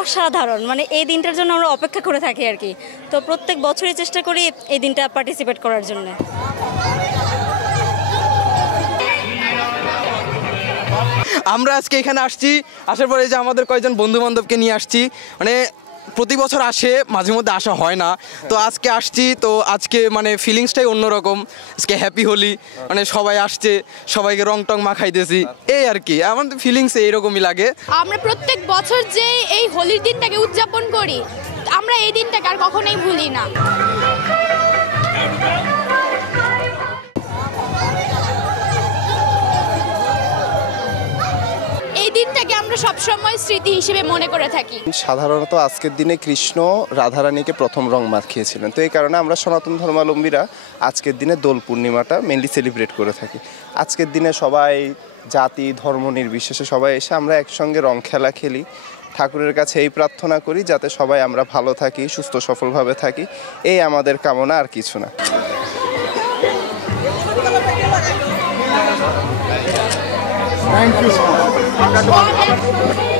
অসাধারণ, মানে এই দিনটার জন্য আমরা অপেক্ষা করে থাকি আর কি। তো প্রত্যেক বছরই চেষ্টা করি এই দিনটা পার্টিসিপেট করার জন্য। আমরা আজকে এখানে আসছি, আসার পরে যে আমাদের কয়েকজন বন্ধু বান্ধবকে নিয়ে আসছি, মানে প্রতি বছর আসে, মাঝে মধ্যে আসা হয় না, তো আজকে আসছি। তো আজকে মানে ফিলিংসটাই অন্যরকম, আজকে হ্যাপি হোলি, মানে সবাই আসছে, সবাইকে রং টং মাখাইতেছি, এই আর কি আমাদের ফিলিংস এইরকমই লাগে। আমরা প্রত্যেক বছর যে এই হোলির দিনটাকে উদযাপন করি, আমরা এই দিনটাকে আর কখনোই ভুলি না। এই দিনটাকে আমরা সবসময় স্মৃতি হিসেবে মনে করে থাকি। সাধারণত আজকের দিনে কৃষ্ণ রাধারানীকে প্রথম রং মাখিয়েছিলেন, তো এই কারণে আমরা সনাতন ধর্মাবলম্বীরা আজকের দিনে দোল পূর্ণিমাটা মেনলি সেলিব্রেট করে থাকি। আজকের দিনে সবাই জাতি ধর্ম নির্বিশেষে সবাই এসে আমরা একসঙ্গে রং খেলা খেলি, ঠাকুরের কাছে এই প্রার্থনা করি যাতে সবাই আমরা ভালো থাকি, সুস্থ সফলভাবে থাকি, এই আমাদের কামনা, আর কিছু না। Thank you so much.